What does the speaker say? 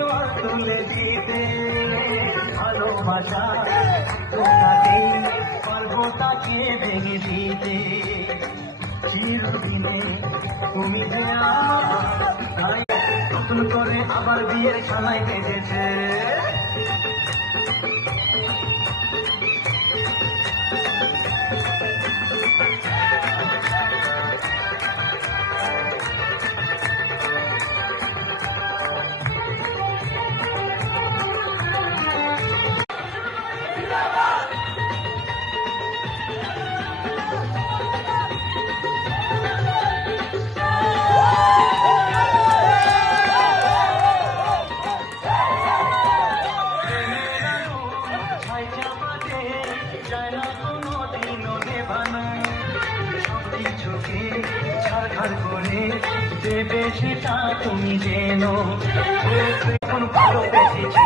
দেওয়ার তুলে দিতে ভালোবাসা তোমাকেই পারবো তাকে ভেঙে দিতে চিরদিনে তুমি যে আমার নতুন করে আবার বিয়ের খেলায় বেঁধেছে ছাড়খাড় করে দেবে সেটা তুমি জেনো এখন ভালোবেসেছি